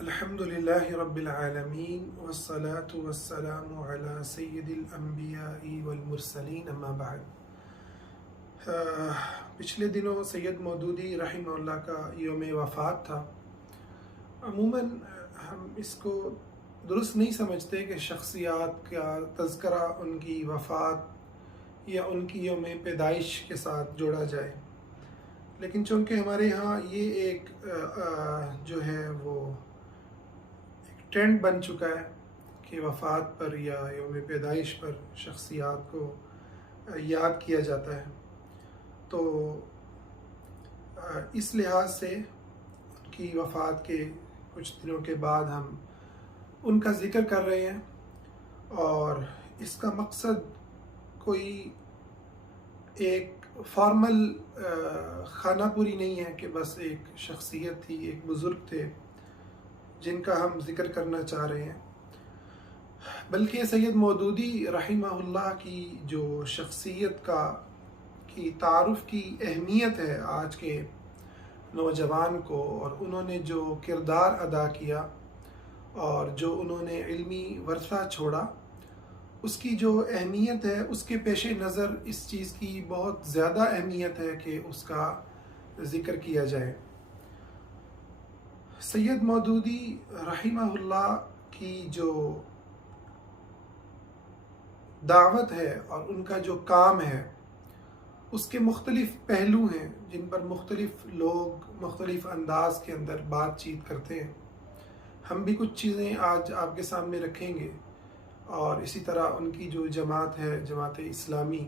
الحمد للہ رب العالمین والصلاة والسلام علی سید الانبیاء والمرسلین اما بعد۔ پچھلے دنوں سید مودودی رحمہ اللہ کا یوم وفات تھا۔ عموماً ہم اس کو درست نہیں سمجھتے کہ شخصیات کا تذکرہ ان کی وفات یا ان کی یوم پیدائش کے ساتھ جوڑا جائے، لیکن چونکہ ہمارے ہاں یہ ایک جو ہے وہ ٹرینڈ بن چکا ہے کہ وفات پر یا یوم پیدائش پر شخصیات کو یاد کیا جاتا ہے، تو اس لحاظ سے ان کی وفات کے کچھ دنوں کے بعد ہم ان کا ذکر کر رہے ہیں، اور اس کا مقصد کوئی ایک فارمل خانہ پوری نہیں ہے کہ بس ایک شخصیت تھی، ایک بزرگ تھے جن کا ہم ذکر کرنا چاہ رہے ہیں، بلکہ سید مودودی رحمہ اللہ کی جو شخصیت کی تعارف کی اہمیت ہے آج کے نوجوان کو، اور انہوں نے جو کردار ادا کیا اور جو انہوں نے علمی ورثہ چھوڑا، اس کی جو اہمیت ہے اس کے پیش نظر اس چیز کی بہت زیادہ اہمیت ہے کہ اس کا ذکر کیا جائے۔ سید مودودی رحمہ اللہ کی جو دعوت ہے اور ان کا جو کام ہے، اس کے مختلف پہلو ہیں جن پر مختلف لوگ مختلف انداز کے اندر بات چیت کرتے ہیں۔ ہم بھی کچھ چیزیں آج آپ کے سامنے رکھیں گے، اور اسی طرح ان کی جو جماعت ہے، جماعت اسلامی،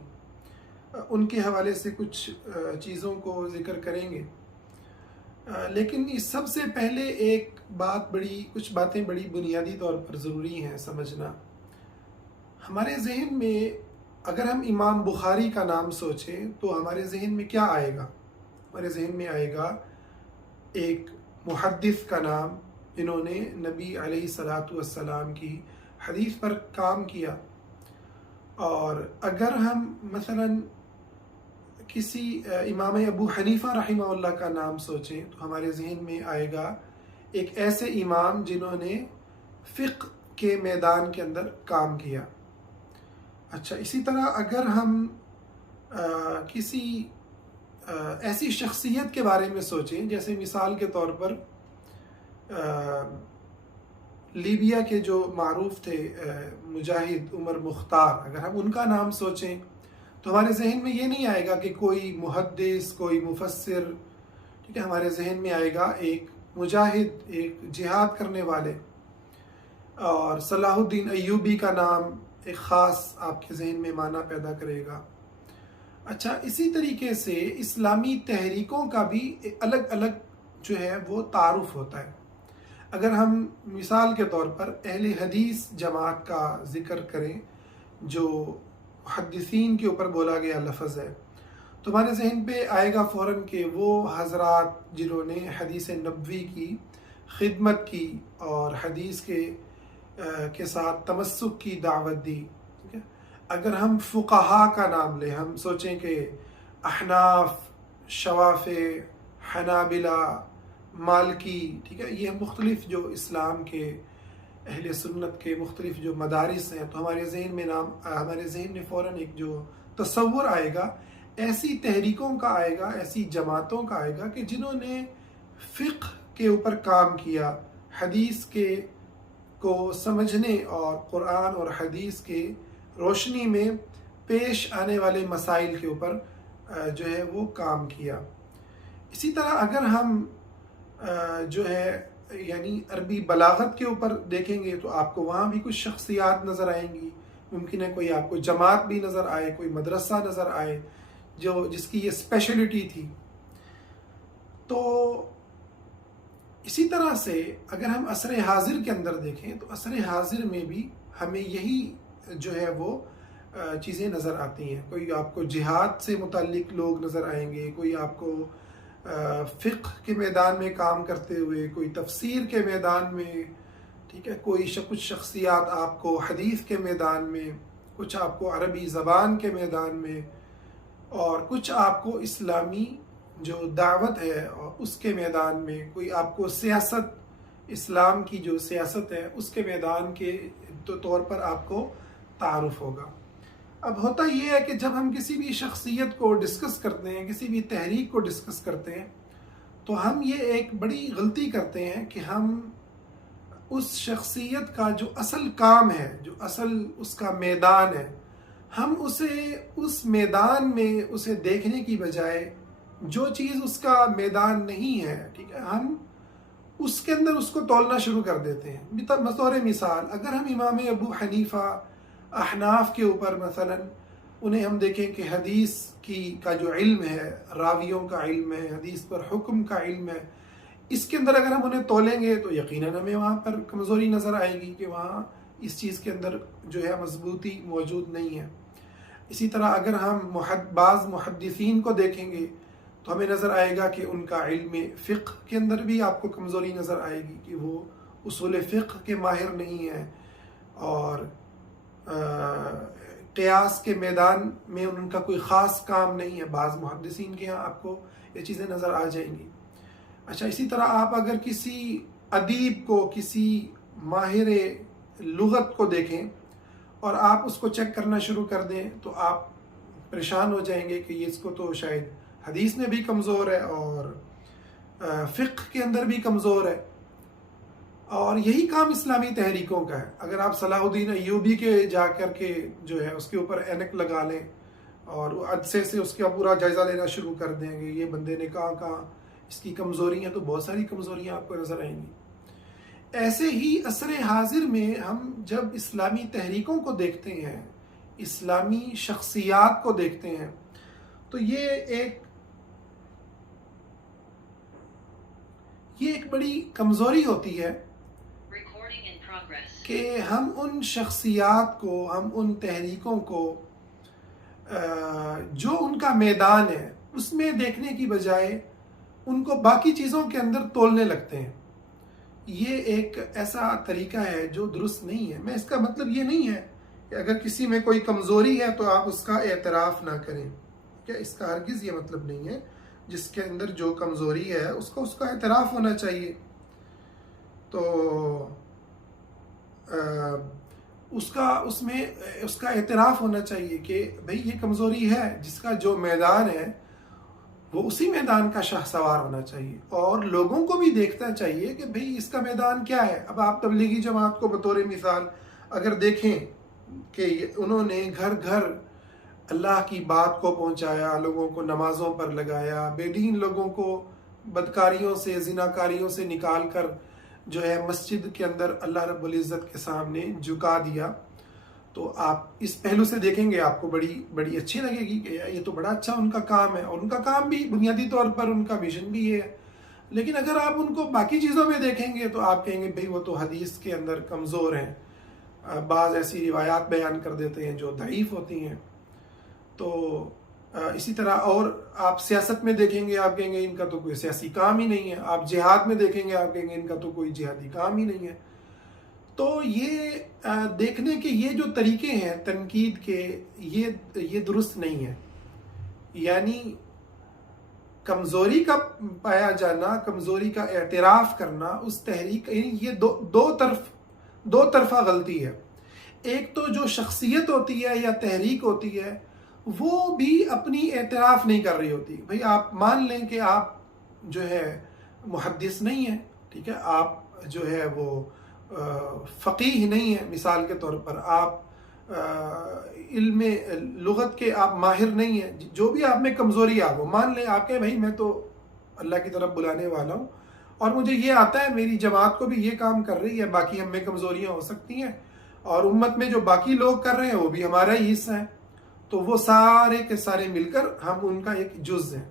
ان کے حوالے سے کچھ چیزوں کو ذکر کریں گے۔ لیکن اس سب سے پہلے کچھ باتیں بڑی بنیادی طور پر ضروری ہیں سمجھنا۔ ہمارے ذہن میں اگر ہم امام بخاری کا نام سوچیں تو ہمارے ذہن میں کیا آئے گا؟ ہمارے ذہن میں آئے گا ایک محدث کا نام جنہوں نے نبی علیہ الصلاۃ والسلام کی حدیث پر کام کیا۔ اور اگر ہم مثلاً کسی امام ابو حنیفہ رحمہ اللہ کا نام سوچیں تو ہمارے ذہن میں آئے گا ایک ایسے امام جنہوں نے فقہ کے میدان کے اندر کام کیا۔ اچھا، اسی طرح اگر ہم کسی ایسی شخصیت کے بارے میں سوچیں، جیسے مثال کے طور پر لیبیا کے جو معروف تھے مجاہد عمر مختار، اگر ہم ان کا نام سوچیں تو ہمارے ذہن میں یہ نہیں آئے گا کہ کوئی محدث، کوئی مفسر، ٹھیک ہے، ہمارے ذہن میں آئے گا ایک مجاہد، ایک جہاد کرنے والے۔ اور صلاح الدین ایوبی کا نام ایک خاص آپ کے ذہن میں معنی پیدا کرے گا۔ اچھا، اسی طریقے سے اسلامی تحریکوں کا بھی الگ الگ جو ہے وہ تعارف ہوتا ہے۔ اگر ہم مثال کے طور پر اہل حدیث جماعت کا ذکر کریں، جو محدثین کے اوپر بولا گیا لفظ ہے، تو ہمارے ذہن پہ آئے گا فوراً کہ وہ حضرات جنہوں نے حدیث نبوی کی خدمت کی اور حدیث کے ساتھ تمسک کی دعوت دی۔ ٹھیک ہے، اگر ہم فقہا کا نام لیں، ہم سوچیں کہ احناف، شوافع، حنابلہ، مالکی، ٹھیک ہے، یہ مختلف جو اسلام کے اہل سنت کے مختلف جو مدارس ہیں، تو ہمارے ذہن میں فوراً ایک جو تصور آئے گا ایسی تحریکوں کا آئے گا، ایسی جماعتوں کا آئے گا کہ جنہوں نے فقہ کے اوپر کام کیا، حدیث کو سمجھنے اور قرآن اور حدیث کے روشنی میں پیش آنے والے مسائل کے اوپر جو ہے وہ کام کیا۔ اسی طرح اگر ہم جو ہے یعنی عربی بلاغت کے اوپر دیکھیں گے تو آپ کو وہاں بھی کچھ شخصیات نظر آئیں گی، ممکن ہے کوئی آپ کو جماعت بھی نظر آئے، کوئی مدرسہ نظر آئے جس کی یہ اسپیشلٹی تھی۔ تو اسی طرح سے اگر ہم عصر حاضر کے اندر دیکھیں تو عصر حاضر میں بھی ہمیں یہی جو ہے وہ چیزیں نظر آتی ہیں۔ کوئی آپ کو جہاد سے متعلق لوگ نظر آئیں گے، کوئی آپ کو فقہ کے میدان میں کام کرتے ہوئے، کوئی تفسیر کے میدان میں، ٹھیک ہے، کچھ شخصیات آپ کو حدیث کے میدان میں، کچھ آپ کو عربی زبان کے میدان میں، اور کچھ آپ کو اسلامی جو دعوت ہے اور اس کے میدان میں، کوئی آپ کو سیاست اسلام کی جو سیاست ہے اس کے میدان کے طور پر آپ کو تعارف ہوگا۔ اب ہوتا یہ ہے کہ جب ہم کسی بھی شخصیت کو ڈسکس کرتے ہیں، کسی بھی تحریک کو ڈسکس کرتے ہیں، تو ہم یہ ایک بڑی غلطی کرتے ہیں کہ ہم اس شخصیت کا جو اصل کام ہے، جو اصل اس کا میدان ہے، ہم اسے اس میدان میں اسے دیکھنے کی بجائے جو چیز اس کا میدان نہیں ہے، ٹھیک ہے، ہم اس کے اندر اس کو تولنا شروع کر دیتے ہیں۔ بطور مثال اگر ہم امام ابو حنیفہ احناف کے اوپر مثلا انہیں ہم دیکھیں کہ حدیث کا جو علم ہے، راویوں کا علم ہے، حدیث پر حکم کا علم ہے، اس کے اندر اگر ہم انہیں تولیں گے تو یقیناً ہمیں وہاں پر کمزوری نظر آئے گی کہ وہاں اس چیز کے اندر جو ہے مضبوطی موجود نہیں ہے۔ اسی طرح اگر ہم بعض محدثین کو دیکھیں گے تو ہمیں نظر آئے گا کہ ان کا علم فقہ کے اندر بھی آپ کو کمزوری نظر آئے گی کہ وہ اصول فقہ کے ماہر نہیں ہیں، اور قیاس کے میدان میں ان کا کوئی خاص کام نہیں ہے۔ بعض محدثین کے ہاں آپ کو یہ چیزیں نظر آ جائیں گی۔ اچھا، اسی طرح آپ اگر کسی ادیب کو، کسی ماہر لغت کو دیکھیں اور آپ اس کو چیک کرنا شروع کر دیں تو آپ پریشان ہو جائیں گے کہ اس کو تو شاید حدیث میں بھی کمزور ہے اور فقہ کے اندر بھی کمزور ہے۔ اور یہی کام اسلامی تحریکوں کا ہے۔ اگر آپ صلاح الدین ایوبی کے جا کر کے جو ہے اس کے اوپر اینک لگا لیں اور عدسے سے اس کا پورا جائزہ لینا شروع کر دیں گے، یہ بندے نے کہاں اس کی کمزوری ہیں، تو بہت ساری کمزوریاں آپ کو نظر آئیں گی۔ ایسے ہی عصر حاضر میں ہم جب اسلامی تحریکوں کو دیکھتے ہیں، اسلامی شخصیات کو دیکھتے ہیں، تو یہ ایک بڑی کمزوری ہوتی ہے کہ ہم ان شخصیات کو، ہم ان تحریکوں کو جو ان کا میدان ہے اس میں دیکھنے کی بجائے ان کو باقی چیزوں کے اندر تولنے لگتے ہیں۔ یہ ایک ایسا طریقہ ہے جو درست نہیں ہے۔ میں اس کا مطلب یہ نہیں ہے کہ اگر کسی میں کوئی کمزوری ہے تو آپ اس کا اعتراف نہ کریں، کیا اس کا ہرگز یہ مطلب نہیں ہے۔ جس کے اندر جو کمزوری ہے اس کا اعتراف ہونا چاہیے، تو اس کا اعتراف ہونا چاہیے کہ بھئی یہ کمزوری ہے، جس کا جو میدان ہے وہ اسی میدان کا شاہ سوار ہونا چاہیے، اور لوگوں کو بھی دیکھنا چاہیے کہ بھئی اس کا میدان کیا ہے۔ اب آپ تبلیغی جماعت کو بطور مثال اگر دیکھیں کہ انہوں نے گھر گھر اللہ کی بات کو پہنچایا، لوگوں کو نمازوں پر لگایا، بے دین لوگوں کو بدکاریوں سے، زناکاریوں سے نکال کر جو ہے مسجد کے اندر اللہ رب العزت کے سامنے جھکا دیا، تو آپ اس پہلو سے دیکھیں گے آپ کو بڑی اچھی لگے گی کہ یہ تو بڑا اچھا ان کا کام ہے، اور ان کا کام بھی بنیادی طور پر ان کا ویژن بھی یہ ہے۔ لیکن اگر آپ ان کو باقی چیزوں میں دیکھیں گے تو آپ کہیں گے بھئی وہ تو حدیث کے اندر کمزور ہیں، بعض ایسی روایات بیان کر دیتے ہیں جو ضعیف ہوتی ہیں۔ تو اسی طرح اور آپ سیاست میں دیکھیں گے، آپ کہیں گے ان کا تو کوئی سیاسی کام ہی نہیں ہے۔ آپ جہاد میں دیکھیں گے، آپ کہیں گے ان کا تو کوئی جہادی کام ہی نہیں ہے۔ تو یہ دیکھنے کے یہ جو طریقے ہیں تنقید کے، یہ درست نہیں ہے۔ یعنی کمزوری کا پایا جانا، کمزوری کا اعتراف کرنا اس تحریک، یہ دو طرفہ غلطی ہے۔ ایک تو جو شخصیت ہوتی ہے یا تحریک ہوتی ہے وہ بھی اپنی اعتراف نہیں کر رہی ہوتی۔ بھئی آپ مان لیں کہ آپ جو ہے محدث نہیں ہیں، ٹھیک ہے، آپ جو ہے وہ فقیہ نہیں ہیں، مثال کے طور پر آپ علم لغت کے آپ ماہر نہیں ہیں، جو بھی آپ میں کمزوری آپ ہو، مان لیں آپ کہیں بھائی میں تو اللہ کی طرف بلانے والا ہوں اور مجھے یہ آتا ہے، میری جماعت کو بھی یہ کام کر رہی ہے، باقی ہم میں کمزوریاں ہو سکتی ہیں، اور امت میں جو باقی لوگ کر رہے ہیں وہ بھی ہمارا ہی حصہ ہے، تو وہ سارے کے سارے مل کر ہم ان کا ایک جز ہیں۔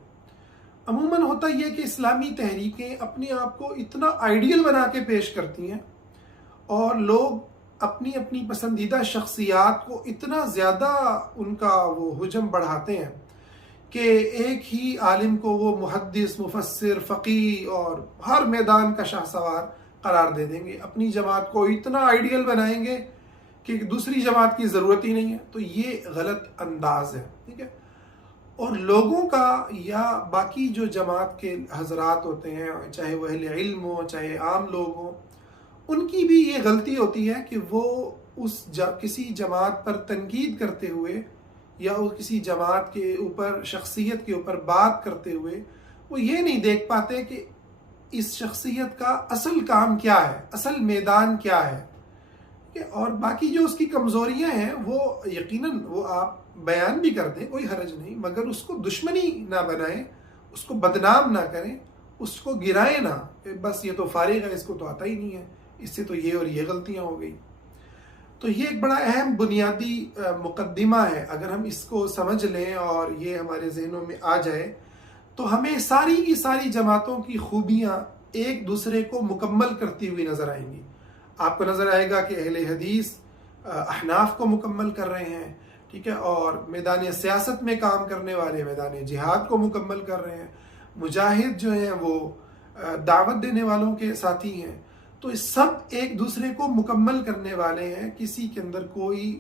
عموماً ہوتا یہ کہ اسلامی تحریکیں اپنے آپ کو اتنا آئیڈیل بنا کے پیش کرتی ہیں، اور لوگ اپنی اپنی پسندیدہ شخصیات کو اتنا زیادہ ان کا وہ حجم بڑھاتے ہیں کہ ایک ہی عالم کو وہ محدث، مفسر، فقیہ اور ہر میدان کا شاہ سوار قرار دے دیں گے، اپنی جماعت کو اتنا آئیڈیل بنائیں گے کہ دوسری جماعت کی ضرورت ہی نہیں ہے۔ تو یہ غلط انداز ہے، ٹھیک ہے۔ اور لوگوں کا یا باقی جو جماعت کے حضرات ہوتے ہیں، چاہے وہ اہل علم ہو چاہے عام لوگ ہوں، ان کی بھی یہ غلطی ہوتی ہے کہ وہ کسی جماعت پر تنقید کرتے ہوئے یا وہ کسی جماعت کے اوپر شخصیت کے اوپر بات کرتے ہوئے وہ یہ نہیں دیکھ پاتے کہ اس شخصیت کا اصل کام کیا ہے، اصل میدان کیا ہے، اور باقی جو اس کی کمزوریاں ہیں وہ یقیناً وہ آپ بیان بھی کر دیں، کوئی حرج نہیں، مگر اس کو دشمنی نہ بنائیں، اس کو بدنام نہ کریں، اس کو گرائیں نہ کہ بس یہ تو فارغ ہے، اس کو تو آتا ہی نہیں ہے، اس سے تو یہ اور یہ غلطیاں ہو گئی۔ تو یہ ایک بڑا اہم بنیادی مقدمہ ہے، اگر ہم اس کو سمجھ لیں اور یہ ہمارے ذہنوں میں آ جائے تو ہمیں ساری کی ساری جماعتوں کی خوبیاں ایک دوسرے کو مکمل کرتی ہوئی نظر آئیں گی۔ آپ کو نظر آئے گا کہ اہل حدیث احناف کو مکمل کر رہے ہیں، ٹھیک ہے، اور میدان سیاست میں کام کرنے والے میدان جہاد کو مکمل کر رہے ہیں، مجاہد جو ہیں وہ دعوت دینے والوں کے ساتھی ہیں، تو سب ایک دوسرے کو مکمل کرنے والے ہیں، کسی کے اندر کوئی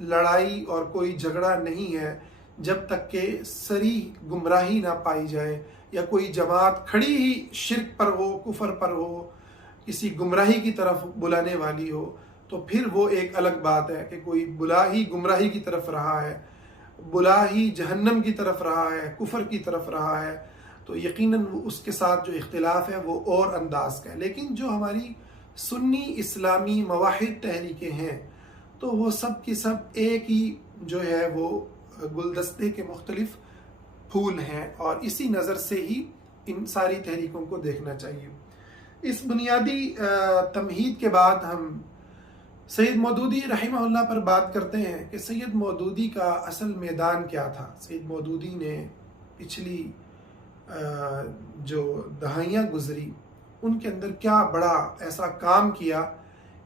لڑائی اور کوئی جھگڑا نہیں ہے جب تک کہ صریح گمراہی نہ پائی جائے یا کوئی جماعت کھڑی ہی شرک پر ہو، کفر پر ہو، کسی گمراہی کی طرف بلانے والی ہو، تو پھر وہ ایک الگ بات ہے کہ کوئی بلا ہی گمراہی کی طرف رہا ہے، بلا ہی جہنم کی طرف رہا ہے، کفر کی طرف رہا ہے، تو یقیناً اس کے ساتھ جو اختلاف ہے وہ اور انداز کا ہے۔ لیکن جو ہماری سنی اسلامی مواحد تحریکیں ہیں تو وہ سب کی سب ایک ہی جو ہے وہ گلدستے کے مختلف پھول ہیں، اور اسی نظر سے ہی ان ساری تحریکوں کو دیکھنا چاہیے۔ اس بنیادی تمہید کے بعد ہم سید مودودی رحمہ اللہ پر بات کرتے ہیں کہ سید مودودی کا اصل میدان کیا تھا۔ سید مودودی نے پچھلی جو دہائیاں گزری ان کے اندر کیا بڑا ایسا کام کیا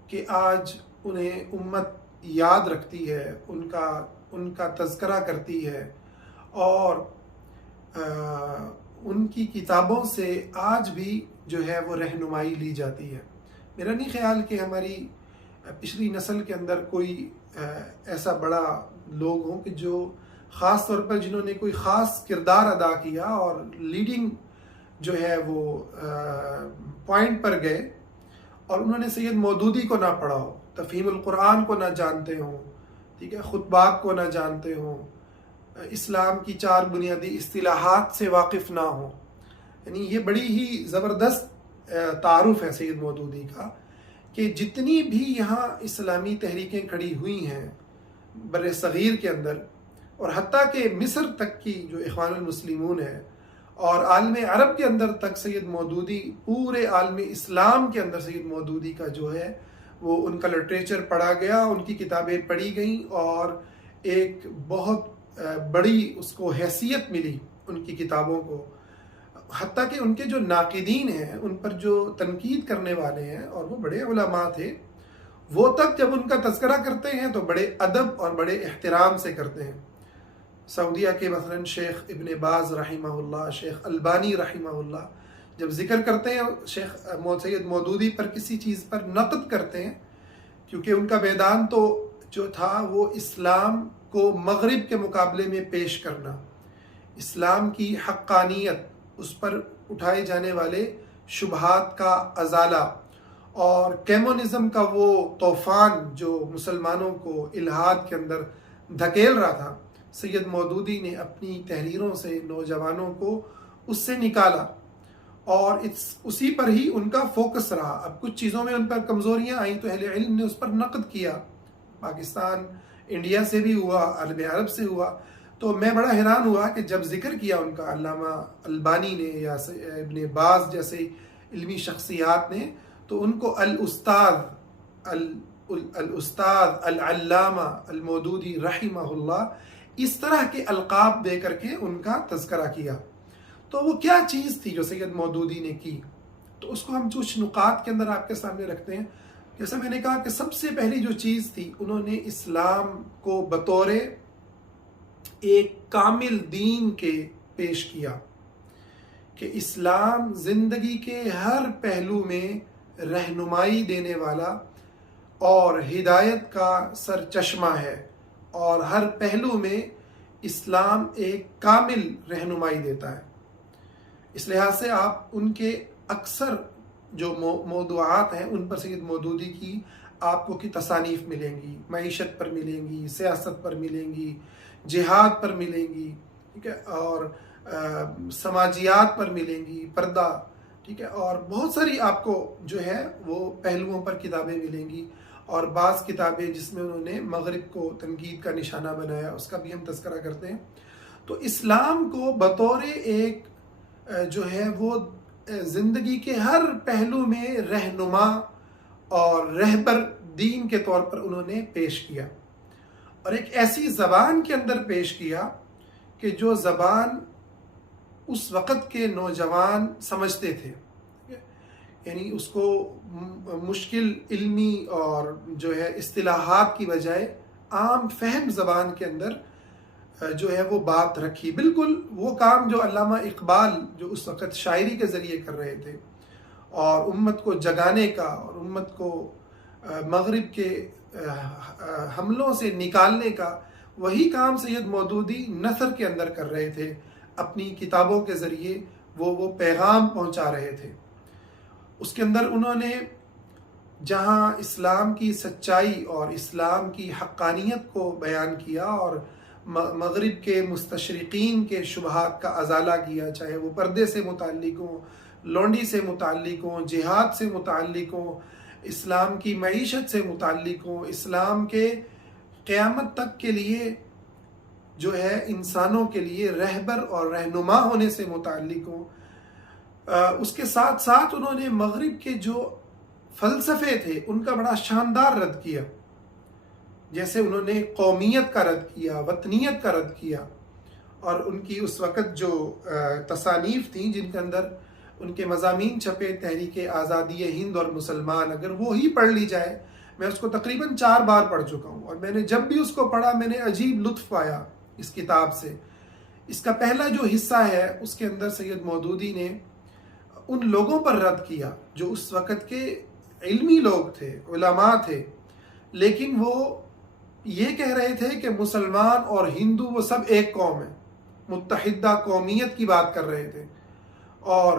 کہ آج انہیں امت یاد رکھتی ہے، ان کا تذکرہ کرتی ہے، اور ان کی کتابوں سے آج بھی جو ہے وہ رہنمائی لی جاتی ہے۔ میرا نہیں خیال کہ ہماری پچھلی نسل کے اندر کوئی ایسا بڑا لوگ ہوں کہ جو خاص طور پر جنہوں نے کوئی خاص کردار ادا کیا اور لیڈنگ جو ہے وہ پوائنٹ پر گئے اور انہوں نے سید مودودی کو نہ پڑھا ہو، تفہیم القرآن کو نہ جانتے ہوں، ٹھیک ہے، خطبات کو نہ جانتے ہوں، اسلام کی 4 بنیادی اصطلاحات سے واقف نہ ہوں۔ یعنی یہ بڑی ہی زبردست تعارف ہے سید مودودی کا کہ جتنی بھی یہاں اسلامی تحریکیں کھڑی ہوئی ہیں بر صغیر کے اندر، اور حتیٰ کہ مصر تک کی جو اخوان المسلمون ہے اور عالم عرب کے اندر تک سید مودودی، پورے عالم اسلام کے اندر سید مودودی کا جو ہے وہ ان کا لٹریچر پڑھا گیا، ان کی کتابیں پڑھی گئیں، اور ایک بہت بڑی اس کو حیثیت ملی ان کی کتابوں کو، حتیٰ کہ ان کے جو ناقدین ہیں، ان پر جو تنقید کرنے والے ہیں، اور وہ بڑے علماء تھے، وہ تک جب ان کا تذکرہ کرتے ہیں تو بڑے ادب اور بڑے احترام سے کرتے ہیں۔ سعودیہ کے مثلا شیخ ابن باز رحمہ اللہ، شیخ البانی رحمہ اللہ جب ذکر کرتے ہیں شیخ سید مودودی پر، کسی چیز پر نقد کرتے ہیں، کیونکہ ان کا میدان تو جو تھا وہ اسلام کو مغرب کے مقابلے میں پیش کرنا، اسلام کی حقانیت، اس پر اٹھائے جانے والے شبہات کا ازالہ، اور کیمونزم کا وہ طوفان جو مسلمانوں کو الہاد کے اندر دھکیل رہا تھا، سید مودودی نے اپنی تحریروں سے نوجوانوں کو اس سے نکالا، اور اسی پر ہی ان کا فوکس رہا۔ اب کچھ چیزوں میں ان پر کمزوریاں آئیں تو اہل علم نے اس پر نقد کیا، پاکستان انڈیا سے بھی ہوا، عالم عرب سے ہوا، تو میں بڑا حیران ہوا کہ جب ذکر کیا ان کا علامہ البانی نے یا ابن باز جیسے علمی شخصیات نے، تو ان کو الاستاذ العلامہ المودودی رحمہ اللہ اس طرح کے القاب دے کر کے ان کا تذکرہ کیا۔ تو وہ کیا چیز تھی جو سید مودودی نے کی، تو اس کو ہم کچھ نقاط کے اندر آپ کے سامنے رکھتے ہیں۔ جیسے میں نے کہا کہ سب سے پہلی جو چیز تھی، انہوں نے اسلام کو بطور ایک کامل دین کے پیش کیا کہ اسلام زندگی کے ہر پہلو میں رہنمائی دینے والا اور ہدایت کا سر چشمہ ہے، اور ہر پہلو میں اسلام ایک کامل رہنمائی دیتا ہے. اس لحاظ سے آپ ان کے اکثر جو موضوعات ہیں ان پر سید مودودی کی آپ کو کی تصانیف ملیں گی، معیشت پر ملیں گی، سیاست پر ملیں گی، جہاد پر ملیں گی، ٹھیک ہے، اور سماجیات پر ملیں گی، پردہ، ٹھیک ہے، اور بہت ساری آپ کو جو ہے وہ پہلوؤں پر کتابیں ملیں گی. اور بعض کتابیں جس میں انہوں نے مغرب کو تنقید کا نشانہ بنایا، اس کا بھی ہم تذکرہ کرتے ہیں. تو اسلام کو بطور ایک جو ہے وہ زندگی کے ہر پہلو میں رہنما اور رہبر دین کے طور پر انہوں نے پیش کیا، اور ایک ایسی زبان کے اندر پیش کیا کہ جو زبان اس وقت کے نوجوان سمجھتے تھے. یعنی اس کو مشکل علمی اور جو ہے اصطلاحات کی بجائے عام فہم زبان کے اندر جو ہے وہ بات رکھی. بالکل وہ کام جو علامہ اقبال جو اس وقت شاعری کے ذریعے کر رہے تھے اور امت کو جگانے کا اور امت کو مغرب کے حملوں سے نکالنے کا، وہی کام سید مودودی نثر کے اندر کر رہے تھے. اپنی کتابوں کے ذریعے وہ پیغام پہنچا رہے تھے. اس کے اندر انہوں نے جہاں اسلام کی سچائی اور اسلام کی حقانیت کو بیان کیا اور مغرب کے مستشرقین کے شبہات کا ازالہ کیا، چاہے وہ پردے سے متعلق ہوں، لونڈی سے متعلق ہوں، جہاد سے متعلق ہوں، اسلام کی معیشت سے متعلق ہوں، اسلام کے قیامت تک کے لیے جو ہے انسانوں کے لیے رہبر اور رہنما ہونے سے متعلق ہوں. اس کے ساتھ ساتھ انہوں نے مغرب کے جو فلسفے تھے ان کا بڑا شاندار رد کیا. جیسے انہوں نے قومیت کا رد کیا، وطنیت کا رد کیا، اور ان کی اس وقت جو تصانیف تھیں جن کے اندر ان کے مضامین چھپے، تحریک آزادی ہند اور مسلمان، اگر وہی پڑھ لی جائے، میں اس کو تقریباً 4 بار پڑھ چکا ہوں، اور میں نے جب بھی اس کو پڑھا میں نے عجیب لطف پایا اس کتاب سے. اس کا پہلا جو حصہ ہے اس کے اندر سید مودودی نے ان لوگوں پر رد کیا جو اس وقت کے علمی لوگ تھے، علماء تھے، لیکن وہ یہ کہہ رہے تھے کہ مسلمان اور ہندو وہ سب ایک قوم ہے، متحدہ قومیت کی بات کر رہے تھے اور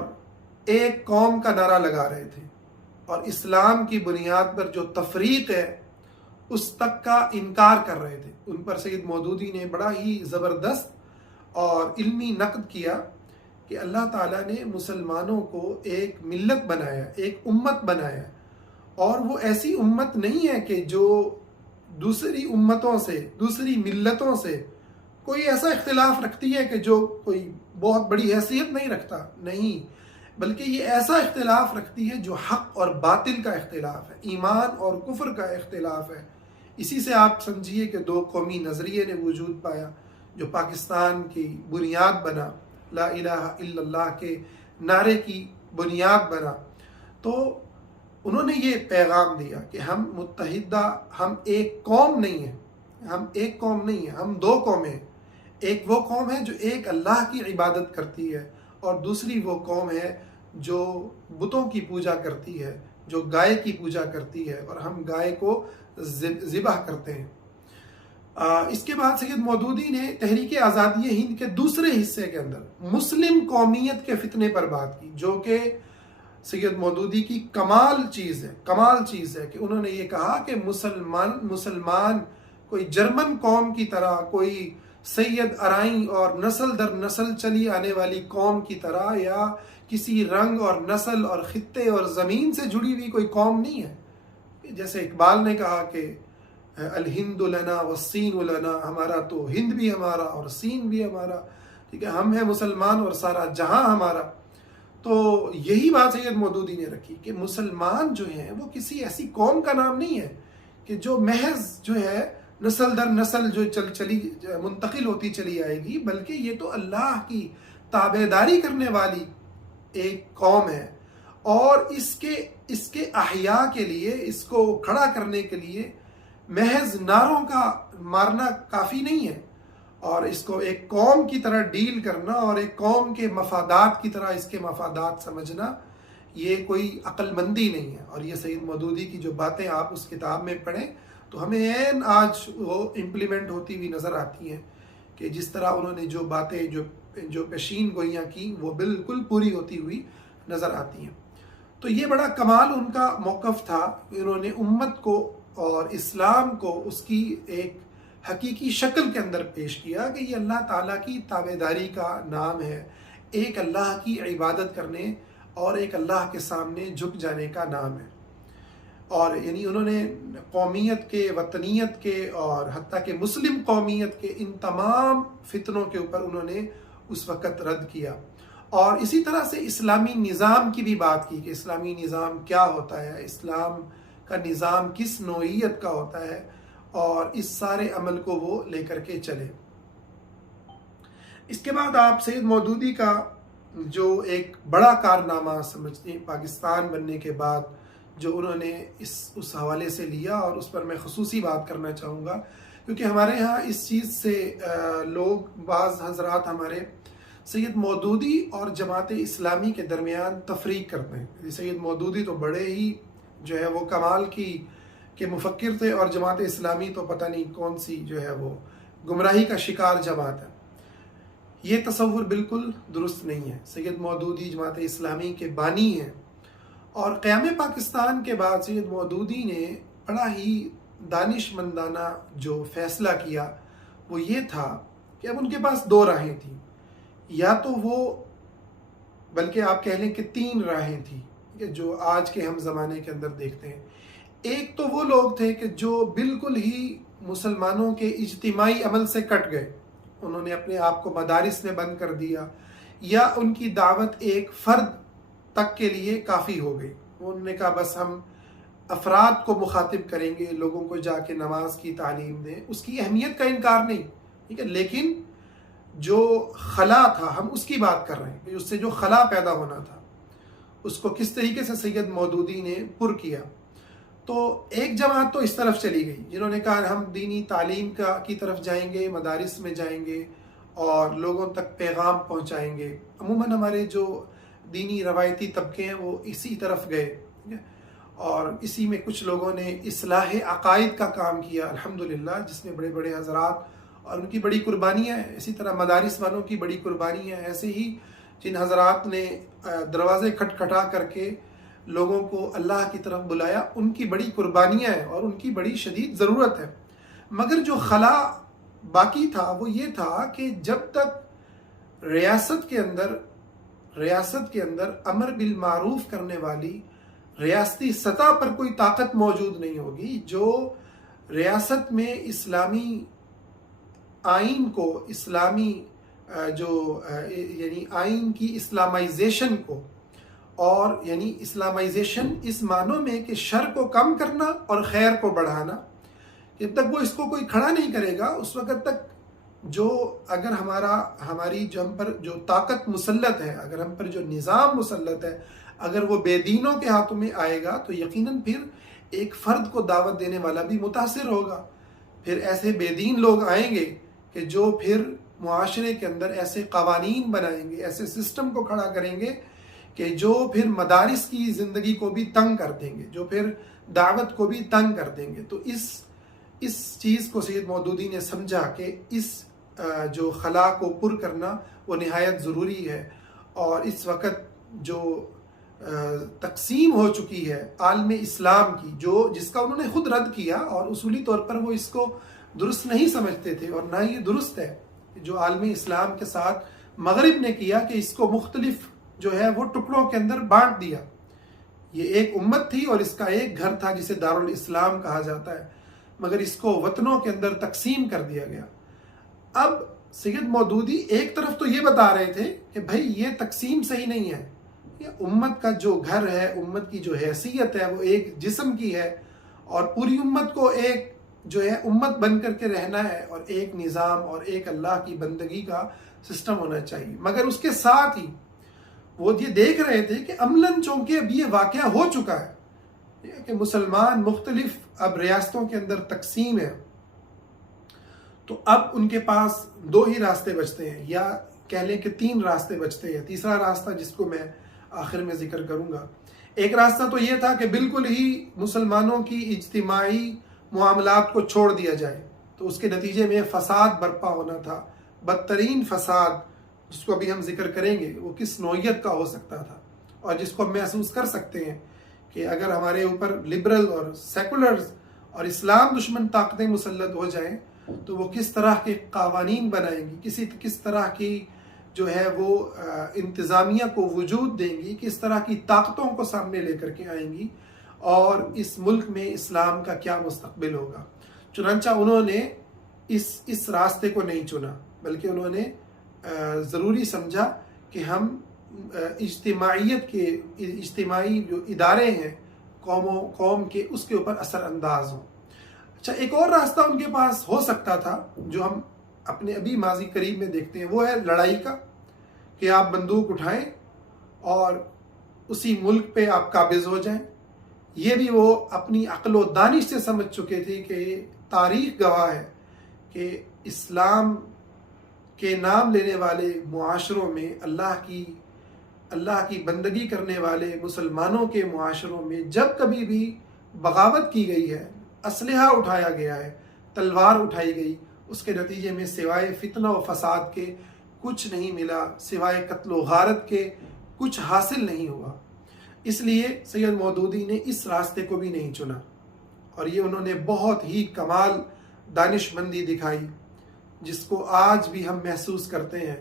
ایک قوم کا نعرہ لگا رہے تھے، اور اسلام کی بنیاد پر جو تفریق ہے اس تک کا انکار کر رہے تھے. ان پر سید مودودی نے بڑا ہی زبردست اور علمی نقد کیا کہ اللہ تعالیٰ نے مسلمانوں کو ایک ملت بنایا، ایک امت بنایا، اور وہ ایسی امت نہیں ہے کہ جو دوسری امتوں سے، دوسری ملتوں سے کوئی ایسا اختلاف رکھتی ہے کہ جو کوئی بہت بڑی حیثیت نہیں رکھتا، نہیں، بلکہ یہ ایسا اختلاف رکھتی ہے جو حق اور باطل کا اختلاف ہے، ایمان اور کفر کا اختلاف ہے. اسی سے آپ سمجھیے کہ 2 قومی نظریے نے وجود پایا جو پاکستان کی بنیاد بنا، لا الہ الا اللہ کے نعرے کی بنیاد بنا. تو انہوں نے یہ پیغام دیا کہ ہم متحدہ، ہم ایک قوم نہیں ہیں، ہم ایک قوم نہیں ہیں، ہم 2 قومیں ہیں. ایک وہ قوم ہے جو ایک اللہ کی عبادت کرتی ہے، اور دوسری وہ قوم ہے جو بتوں کی پوجا کرتی ہے، جو گائے کی پوجا کرتی ہے، اور ہم گائے کو ذبح کرتے ہیں. اس کے بعد سید مودودی نے تحریک آزادی ہند کے دوسرے حصے کے اندر مسلم قومیت کے فتنے پر بات کی، جو کہ سید مودودی کی کمال چیز ہے کہ انہوں نے یہ کہا کہ مسلمان کوئی جرمن قوم کی طرح، کوئی سید ارائیں اور نسل در نسل چلی آنے والی قوم کی طرح، یا کسی رنگ اور نسل اور خطے اور زمین سے جڑی ہوئی کوئی قوم نہیں ہے. جیسے اقبال نے کہا کہ الہند لنا والسین لنا، ہمارا تو ہند بھی ہمارا اور سین بھی ہمارا، ٹھیک ہے، ہم ہیں مسلمان اور سارا جہاں ہمارا. تو یہی بات سید مودودی نے رکھی کہ مسلمان جو ہیں وہ کسی ایسی قوم کا نام نہیں ہے کہ جو محض جو ہے نسل در نسل جو چلی منتقل ہوتی چلی آئے گی، بلکہ یہ تو اللہ کی تابعداری کرنے والی ایک قوم ہے، اور اس کے احیاء کے لیے، اس کو کھڑا کرنے کے لیے محض نعروں کا مارنا کافی نہیں ہے، اور اس کو ایک قوم کی طرح ڈیل کرنا اور ایک قوم کے مفادات کی طرح اس کے مفادات سمجھنا، یہ کوئی عقل مندی نہیں ہے. اور یہ سید مودودی کی جو باتیں آپ اس کتاب میں پڑھیں تو ہمیں عین آج وہ امپلیمنٹ ہوتی ہوئی نظر آتی ہیں کہ جس طرح انہوں نے جو باتیں جو پیشین گوئیاں کی وہ بالکل پوری ہوتی ہوئی نظر آتی ہیں۔ تو یہ بڑا کمال ان کا موقف تھا، انہوں نے امت کو اور اسلام کو اس کی ایک حقیقی شکل کے اندر پیش کیا کہ یہ اللہ تعالیٰ کی تابعداری کا نام ہے، ایک اللہ کی عبادت کرنے اور ایک اللہ کے سامنے جھک جانے کا نام ہے۔ اور یعنی انہوں نے قومیت کے، وطنیت کے اور حتیٰ کہ مسلم قومیت کے ان تمام فتنوں کے اوپر انہوں نے اس وقت رد کیا، اور اسی طرح سے اسلامی نظام کی بھی بات کی کہ اسلامی نظام کیا ہوتا ہے، اسلام کا نظام کس نوعیت کا ہوتا ہے، اور اس سارے عمل کو وہ لے کر کے چلے۔ اس کے بعد آپ سید مودودی کا جو ایک بڑا کارنامہ سمجھتے ہیں پاکستان بننے کے بعد، جو انہوں نے اس حوالے سے لیا، اور اس پر میں خصوصی بات کرنا چاہوں گا کیونکہ ہمارے ہاں اس چیز سے لوگ، بعض حضرات ہمارے سید مودودی اور جماعت اسلامی کے درمیان تفریق کرتے ہیں۔ سید مودودی تو بڑے ہی جو ہے وہ کمال کی کہ مفکر تھے، اور جماعت اسلامی تو پتہ نہیں کون سی جو ہے وہ گمراہی کا شکار جماعت ہے۔ یہ تصور بالکل درست نہیں ہے۔ سید مودودی جماعت اسلامی کے بانی ہیں، اور قیام پاکستان کے بعد سید مودودی نے بڑا ہی دانش مندانہ جو فیصلہ کیا وہ یہ تھا کہ اب ان کے پاس دو راہیں تھیں، یا تو وہ، بلکہ آپ کہہ لیں کہ تین راہیں تھیں جو آج کے ہم زمانے کے اندر دیکھتے ہیں۔ ایک تو وہ لوگ تھے کہ جو بالکل ہی مسلمانوں کے اجتماعی عمل سے کٹ گئے، انہوں نے اپنے آپ کو مدارس میں بند کر دیا، یا ان کی دعوت ایک فرد تک کے لیے کافی ہو گئی۔ انہوں نے کہا بس ہم افراد کو مخاطب کریں گے، لوگوں کو جا کے نماز کی تعلیم دیں، اس کی اہمیت کا انکار نہیں، ٹھیک ہے، لیکن جو خلا تھا ہم اس کی بات کر رہے ہیں کہ اس سے جو خلا پیدا ہونا تھا اس کو کس طریقے سے سید مودودی نے پر کیا۔ تو ایک جماعت تو اس طرف چلی گئی جنہوں نے کہا ہم دینی تعلیم کی طرف جائیں گے، مدارس میں جائیں گے اور لوگوں تک پیغام پہنچائیں گے۔ عموماً ہمارے جو دینی روایتی طبقے ہیں وہ اسی طرف گئے، اور اسی میں کچھ لوگوں نے اصلاح عقائد کا کام کیا الحمدللہ، جس میں بڑے بڑے حضرات اور ان کی بڑی قربانیاں ہیں، اسی طرح مدارس والوں کی بڑی قربانیاں ہیں، ایسے ہی جن حضرات نے دروازے کھٹکھٹا کر کے لوگوں کو اللہ کی طرف بلایا، ان کی بڑی قربانیاں ہیں اور ان کی بڑی شدید ضرورت ہے۔ مگر جو خلا باقی تھا وہ یہ تھا کہ جب تک ریاست کے اندر امر بالمعروف کرنے والی ریاستی سطح پر کوئی طاقت موجود نہیں ہوگی جو ریاست میں اسلامی آئین کو، اسلامی یعنی آئین کی اسلامائزیشن کو، اور یعنی اسلامائزیشن اس معنوں میں کہ شر کو کم کرنا اور خیر کو بڑھانا، جب تک وہ اس کو کوئی کھڑا نہیں کرے گا اس وقت تک جو اگر ہماری جو ہم پر جو طاقت مسلط ہے، اگر ہم پر جو نظام مسلط ہے، اگر وہ بے دینوں کے ہاتھوں میں آئے گا تو یقیناً پھر ایک فرد کو دعوت دینے والا بھی متاثر ہوگا۔ پھر ایسے بے دین لوگ آئیں گے کہ جو پھر معاشرے کے اندر ایسے قوانین بنائیں گے، ایسے سسٹم کو کھڑا کریں گے کہ جو پھر مدارس کی زندگی کو بھی تنگ کر دیں گے، جو پھر دعوت کو بھی تنگ کر دیں گے۔ تو اس چیز کو سید مودودی نے سمجھا کہ اس جو خلا کو پر کرنا وہ نہایت ضروری ہے، اور اس وقت جو تقسیم ہو چکی ہے عالم اسلام کی، جس کا انہوں نے خود رد کیا، اور اصولی طور پر وہ اس کو درست نہیں سمجھتے تھے، اور نہ یہ درست ہے جو عالم اسلام کے ساتھ مغرب نے کیا کہ اس کو مختلف جو ہے وہ ٹکڑوں کے اندر بانٹ دیا۔ یہ ایک امت تھی اور اس کا ایک گھر تھا جسے دارالاسلام کہا جاتا ہے، مگر اس کو وطنوں کے اندر تقسیم کر دیا گیا۔ اب سید مودودی ایک طرف تو یہ بتا رہے تھے کہ بھائی یہ تقسیم صحیح نہیں ہے، یہ امت کا جو گھر ہے، امت کی جو حیثیت ہے وہ ایک جسم کی ہے، اور پوری امت کو ایک جو ہے امت بن کر کے رہنا ہے، اور ایک نظام اور ایک اللہ کی بندگی کا سسٹم ہونا چاہیے۔ مگر اس کے ساتھ ہی وہ یہ دیکھ رہے تھے کہ عملاً چونکہ اب یہ واقعہ ہو چکا ہے کہ مسلمان مختلف اب ریاستوں کے اندر تقسیم ہے، تو اب ان کے پاس دو ہی راستے بچتے ہیں، یا کہہ لیں کہ تین راستے بچتے ہیں۔ تیسرا راستہ جس کو میں آخر میں ذکر کروں گا، ایک راستہ تو یہ تھا کہ بالکل ہی مسلمانوں کی اجتماعی معاملات کو چھوڑ دیا جائے، تو اس کے نتیجے میں فساد برپا ہونا تھا، بدترین فساد جس کو ابھی ہم ذکر کریں گے وہ کس نوعیت کا ہو سکتا تھا، اور جس کو ہم محسوس کر سکتے ہیں کہ اگر ہمارے اوپر لبرل اور سیکولرز اور اسلام دشمن طاقتیں مسلط ہو جائیں تو وہ کس طرح کے قوانین بنائیں گی، کس طرح کی جو ہے وہ انتظامیہ کو وجود دیں گی، کس طرح کی طاقتوں کو سامنے لے کر کے آئیں گی، اور اس ملک میں اسلام کا کیا مستقبل ہوگا۔ چنانچہ انہوں نے اس راستے کو نہیں چنا، بلکہ انہوں نے ضروری سمجھا کہ ہم اجتماعی جو ادارے ہیں قوم کے، اس کے اوپر اثر انداز ہوں۔ اچھا، ایک اور راستہ ان کے پاس ہو سکتا تھا جو ہم اپنے ابھی ماضی قریب میں دیکھتے ہیں، وہ ہے لڑائی کا، کہ آپ بندوق اٹھائیں اور اسی ملک پہ آپ قابض ہو جائیں۔ یہ بھی وہ اپنی عقل و دانش سے سمجھ چکے تھے کہ تاریخ گواہ ہے کہ اسلام کے نام لینے والے معاشروں میں، اللہ کی بندگی کرنے والے مسلمانوں کے معاشروں میں جب کبھی بھی بغاوت کی گئی ہے، اسلحہ اٹھایا گیا ہے، تلوار اٹھائی گئی، اس کے نتیجے میں سوائے فتنہ و فساد کے کچھ نہیں ملا، سوائے قتل و غارت کے کچھ حاصل نہیں ہوا۔ اس لیے سید مودودی نے اس راستے کو بھی نہیں چنا، اور یہ انہوں نے بہت ہی کمال دانش مندی دکھائی، جس کو آج بھی ہم محسوس کرتے ہیں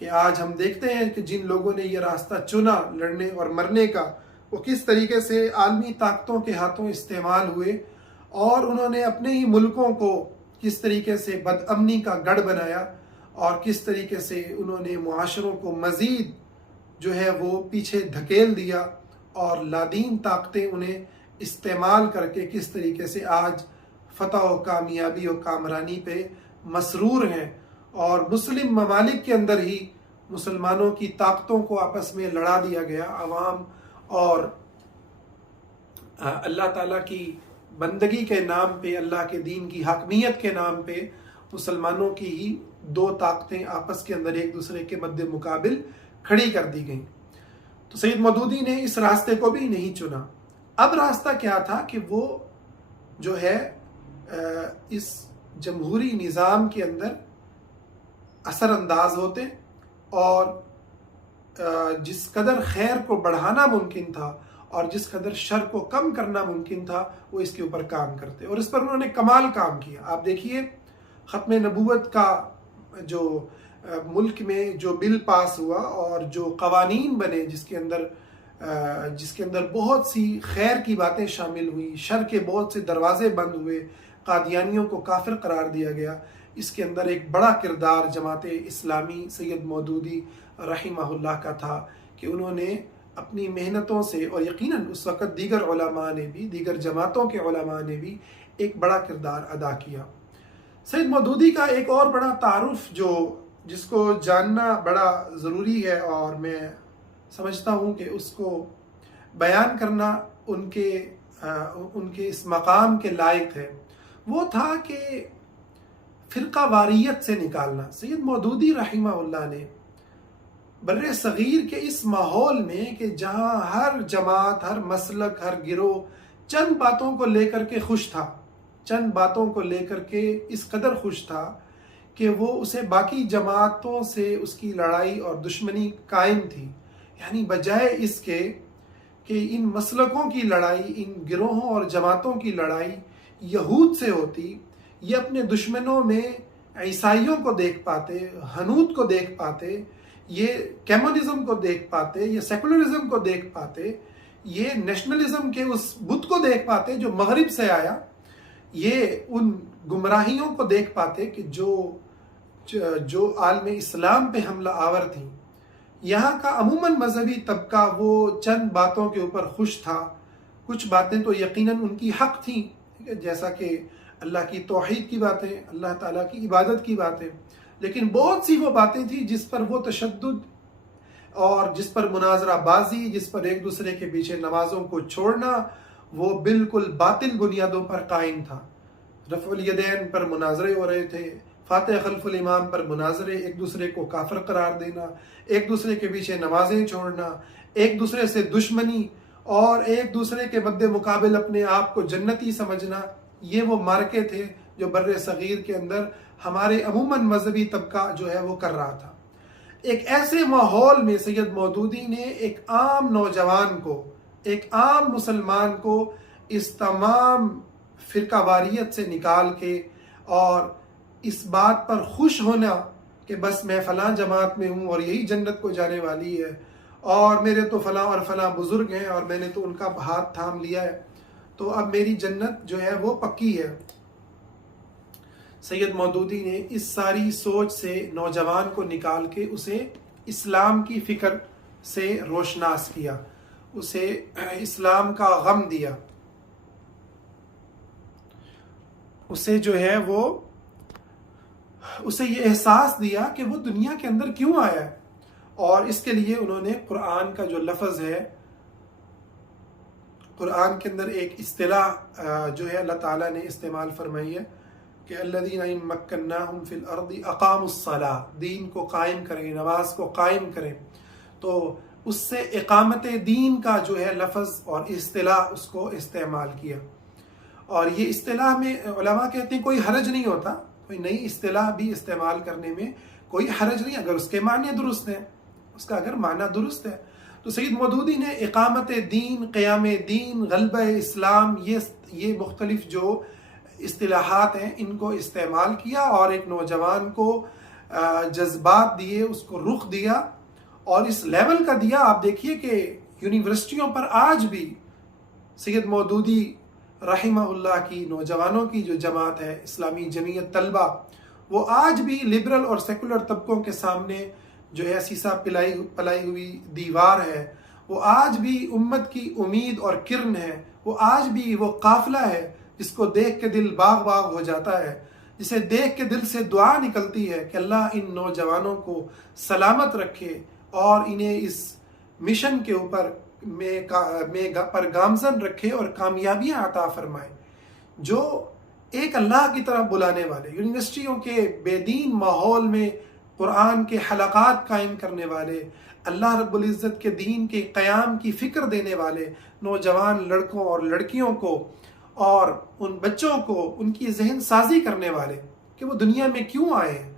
کہ آج ہم دیکھتے ہیں کہ جن لوگوں نے یہ راستہ چنا لڑنے اور مرنے کا، وہ کس طریقے سے عالمی طاقتوں کے ہاتھوں استعمال ہوئے، اور انہوں نے اپنے ہی ملکوں کو کس طریقے سے بد امنی کا گڑھ بنایا، اور کس طریقے سے انہوں نے معاشروں کو مزید جو ہے وہ پیچھے دھکیل دیا، اور لادین طاقتیں انہیں استعمال کر کے کس طریقے سے آج فتح و کامیابی و کامرانی پہ مسرور ہیں، اور مسلم ممالک کے اندر ہی مسلمانوں کی طاقتوں کو آپس میں لڑا دیا گیا، عوام اور اللہ تعالیٰ کی بندگی کے نام پہ، اللہ کے دین کی حاکمیت کے نام پہ مسلمانوں کی ہی دو طاقتیں آپس کے اندر ایک دوسرے کے مد مقابل کھڑی کر دی گئیں۔ تو سید مودودی نے اس راستے کو بھی نہیں چنا۔ اب راستہ کیا تھا کہ وہ جو ہے اس جمہوری نظام کے اندر اثر انداز ہوتے، اور جس قدر خیر کو بڑھانا ممکن تھا اور جس قدر شر کو کم کرنا ممکن تھا وہ اس کے اوپر کام کرتے، اور اس پر انہوں نے کمال کام کیا۔ آپ دیکھیے ختم نبوت کا جو ملک میں جو بل پاس ہوا اور جو قوانین بنے، جس کے اندر بہت سی خیر کی باتیں شامل ہوئی، شر کے بہت سے دروازے بند ہوئے، قادیانیوں کو کافر قرار دیا گیا، اس کے اندر ایک بڑا کردار جماعت اسلامی سید مودودی رحمہ اللہ کا تھا کہ انہوں نے اپنی محنتوں سے، اور یقیناً اس وقت دیگر جماعتوں کے علماء نے بھی ایک بڑا کردار ادا کیا۔ سید مودودی کا ایک اور بڑا تعارف جس کو جاننا بڑا ضروری ہے، اور میں سمجھتا ہوں کہ اس کو بیان کرنا ان کے اس مقام کے لائق ہے، وہ تھا کہ فرقہ واریت سے نکالنا۔ سید مودودی رحمہ اللہ نے بر صغیر کے اس ماحول میں کہ جہاں ہر جماعت، ہر مسلک، ہر گروہ چند باتوں کو لے کر کے خوش تھا، چند باتوں کو لے کر کے اس قدر خوش تھا کہ وہ اسے باقی جماعتوں سے اس کی لڑائی اور دشمنی قائم تھی، یعنی بجائے اس کے کہ ان مسلکوں کی لڑائی، ان گروہوں اور جماعتوں کی لڑائی یہود سے ہوتی، یہ اپنے دشمنوں میں عیسائیوں کو دیکھ پاتے، ہنود کو دیکھ پاتے، یہ کیمونزم کو دیکھ پاتے، یہ سیکولرزم کو دیکھ پاتے، یہ نیشنلزم کے اس بت کو دیکھ پاتے جو مغرب سے آیا، یہ ان گمراہیوں کو دیکھ پاتے کہ جو عالم اسلام پہ حملہ آور تھیں۔ یہاں کا عموماً مذہبی طبقہ وہ چند باتوں کے اوپر خوش تھا، کچھ باتیں تو یقیناً ان کی حق تھیں، جیسا کہ اللہ کی توحید کی باتیں، اللہ تعالیٰ کی عبادت کی باتیں، لیکن بہت سی وہ باتیں تھیں جس پر وہ تشدد اور جس پر مناظرہ بازی، جس پر ایک دوسرے کے پیچھے نمازوں کو چھوڑنا، وہ بالکل باطل بنیادوں پر قائم تھا۔ رفع الیدین پر مناظرے ہو رہے تھے، فاتح خلف الامام پر مناظرے، ایک دوسرے کو کافر قرار دینا، ایک دوسرے کے پیچھے نمازیں چھوڑنا، ایک دوسرے سے دشمنی، اور ایک دوسرے کے مد مقابل اپنے آپ کو جنتی سمجھنا، یہ وہ مارکے تھے جو بر صغیر کے اندر ہمارے عموماً مذہبی طبقہ جو ہے وہ کر رہا تھا۔ ایک ایسے ماحول میں سید مودودی نے ایک عام نوجوان کو، ایک عام مسلمان کو اس تمام فرقہ واریت سے نکال کے اور اس بات پر خوش ہونا کہ بس میں فلاں جماعت میں ہوں اور یہی جنت کو جانے والی ہے، اور میرے تو فلاں اور فلاں بزرگ ہیں اور میں نے تو ان کا ہاتھ تھام لیا ہے، تو اب میری جنت جو ہے وہ پکی ہے۔ سید مودودی نے اس ساری سوچ سے نوجوان کو نکال کے اسے اسلام کی فکر سے روشناس کیا، اسے اسلام کا غم دیا، اسے جو ہے وہ اسے یہ احساس دیا کہ وہ دنیا کے اندر کیوں آیا ہے۔ اور اس کے لیے انہوں نے قرآن کا جو لفظ ہے، قرآن کے اندر ایک اصطلاح جو ہے اللہ تعالیٰ نے استعمال فرمائی ہے کہ الذین ان مکناہم فی الارض اقاموا الصلاۃ، دین کو قائم کریں، نماز کو قائم کریں، تو اس سے اقامت دین کا جو ہے لفظ اور اصطلاح اس کو استعمال کیا۔ اور یہ اصطلاح میں علماء کہتے ہیں کوئی حرج نہیں ہوتا، کوئی نئی اصطلاح بھی استعمال کرنے میں کوئی حرج نہیں، اگر اس کے معنی درست ہیں، اس کا اگر معنی درست ہے۔ تو سید مودودی نے اقامت دین، قیام دین، غلبہ اسلام، یہ مختلف جو اصطلاحات ہیں ان کو استعمال کیا اور ایک نوجوان کو جذبات دیے، اس کو رخ دیا، اور اس لیول کا دیا۔ آپ دیکھیے کہ یونیورسٹیوں پر آج بھی سید مودودی رحمہ اللہ کی نوجوانوں کی جو جماعت ہے اسلامی جمعیت طلبہ، وہ آج بھی لبرل اور سیکولر طبقوں کے سامنے جو ہے سیسا پلائی ہوئی دیوار ہے، وہ آج بھی امت کی امید اور کرن ہے، وہ آج بھی وہ قافلہ ہے جس کو دیکھ کے دل باغ باغ ہو جاتا ہے، جسے دیکھ کے دل سے دعا نکلتی ہے کہ اللہ ان نوجوانوں کو سلامت رکھے اور انہیں اس مشن کے اوپر پر گامزن رکھے اور کامیابیاں عطا فرمائے، جو ایک اللہ کی طرف بلانے والے، یونیورسٹیوں کے بے دین ماحول میں قرآن کے حلقات قائم کرنے والے، اللہ رب العزت کے دین کے قیام کی فکر دینے والے نوجوان لڑکوں اور لڑکیوں کو اور ان بچوں کو ان کی ذہن سازی کرنے والے کہ وہ دنیا میں کیوں آئے ہیں،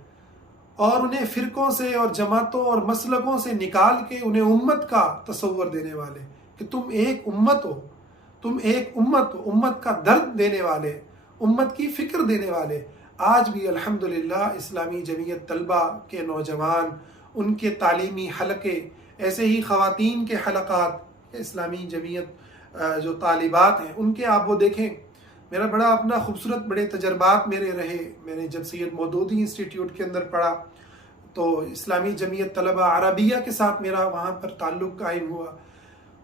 اور انہیں فرقوں سے اور جماعتوں اور مسلکوں سے نکال کے انہیں امت کا تصور دینے والے کہ تم ایک امت ہو، تم ایک امت ہو، امت کا درد دینے والے، امت کی فکر دینے والے۔ آج بھی الحمدللہ اسلامی جمعیت طلبہ کے نوجوان، ان کے تعلیمی حلقے، ایسے ہی خواتین کے حلقات، اسلامی جمعیت جو طالبات ہیں ان کے آپ وہ دیکھیں، میرا بڑا اپنا خوبصورت بڑے تجربات میرے رہے۔ میں نے جب سید مودودی انسٹیٹیوٹ کے اندر پڑھا تو اسلامی جمعیت طلبہ عربیہ کے ساتھ میرا وہاں پر تعلق قائم ہوا،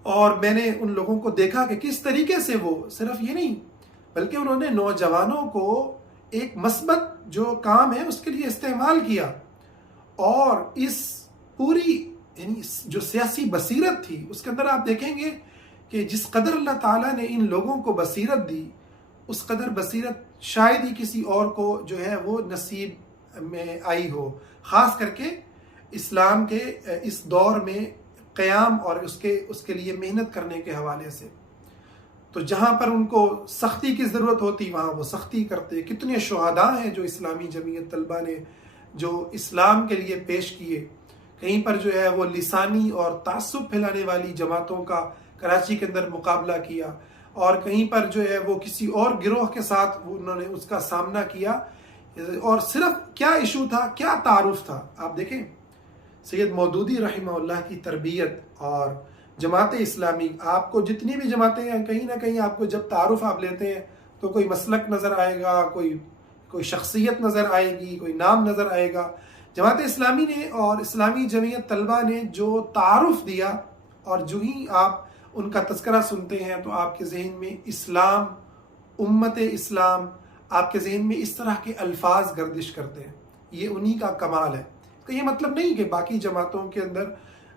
اور میں نے ان لوگوں کو دیکھا کہ کس طریقے سے وہ صرف یہ نہیں بلکہ انہوں نے نوجوانوں کو ایک مثبت جو کام ہے اس کے لیے استعمال کیا، اور اس پوری یعنی جو سیاسی بصیرت تھی اس کے اندر آپ دیکھیں گے کہ جس قدر اللہ تعالیٰ نے ان لوگوں کو بصیرت دی، اس قدر بصیرت شاید ہی کسی اور کو جو ہے وہ نصیب میں آئی ہو، خاص کر کے اسلام کے اس دور میں قیام اور اس کے لیے محنت کرنے کے حوالے سے۔ تو جہاں پر ان کو سختی کی ضرورت ہوتی وہاں وہ سختی کرتے۔ کتنے شہداء ہیں جو اسلامی جمعیت طلبہ نے جو اسلام کے لیے پیش کیے، کہیں پر جو ہے وہ لسانی اور تعصب پھیلانے والی جماعتوں کا کراچی کے اندر مقابلہ کیا، اور کہیں پر جو ہے وہ کسی اور گروہ کے ساتھ انہوں نے اس کا سامنا کیا، اور صرف کیا ایشو تھا، کیا تعارف تھا۔ آپ دیکھیں سید مودودی رحمہ اللہ کی تربیت اور جماعت اسلامی، آپ کو جتنی بھی جماعتیں ہیں کہیں نہ کہیں آپ کو جب تعارف آپ لیتے ہیں تو کوئی مسلک نظر آئے گا، کوئی شخصیت نظر آئے گی، کوئی نام نظر آئے گا۔ جماعت اسلامی نے اور اسلامی جمعیت طلبہ نے جو تعارف دیا، اور جو ہی آپ ان کا تذکرہ سنتے ہیں تو آپ کے ذہن میں اسلام، امت اسلام، آپ کے ذہن میں اس طرح کے الفاظ گردش کرتے ہیں۔ یہ انہی کا کمال ہے۔ تو یہ مطلب نہیں کہ باقی جماعتوں کے اندر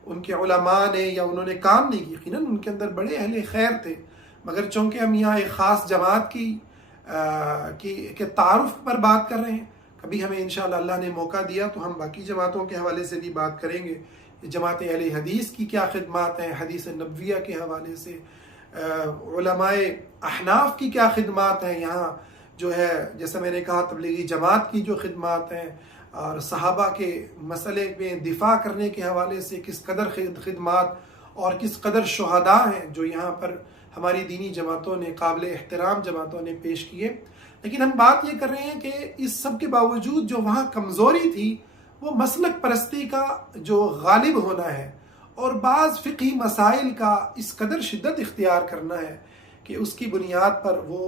ان کے علماء نے یا انہوں نے کام نہیں کی، یقیناً ان کے اندر بڑے اہل خیر تھے، مگر چونکہ ہم یہاں ایک خاص جماعت کے تعارف پر بات کر رہے ہیں، کبھی ہمیں انشاءاللہ اللہ نے موقع دیا تو ہم باقی جماعتوں کے حوالے سے بھی بات کریں گے، جماعت اہل حدیث کی کیا خدمات ہیں حدیث نبویہ کے حوالے سے، علماء احناف کی کیا خدمات ہیں یہاں جو ہے جیسا میں نے کہا تبلیغی جماعت کی جو خدمات ہیں اور صحابہ کے مسئلے میں دفاع کرنے کے حوالے سے کس قدر خدمات اور کس قدر شہداء ہیں جو یہاں پر ہماری دینی جماعتوں نے قابل احترام جماعتوں نے پیش کیے. لیکن ہم بات یہ کر رہے ہیں کہ اس سب کے باوجود جو وہاں کمزوری تھی وہ مسلک پرستی کا جو غالب ہونا ہے اور بعض فقہی مسائل کا اس قدر شدت اختیار کرنا ہے کہ اس کی بنیاد پر وہ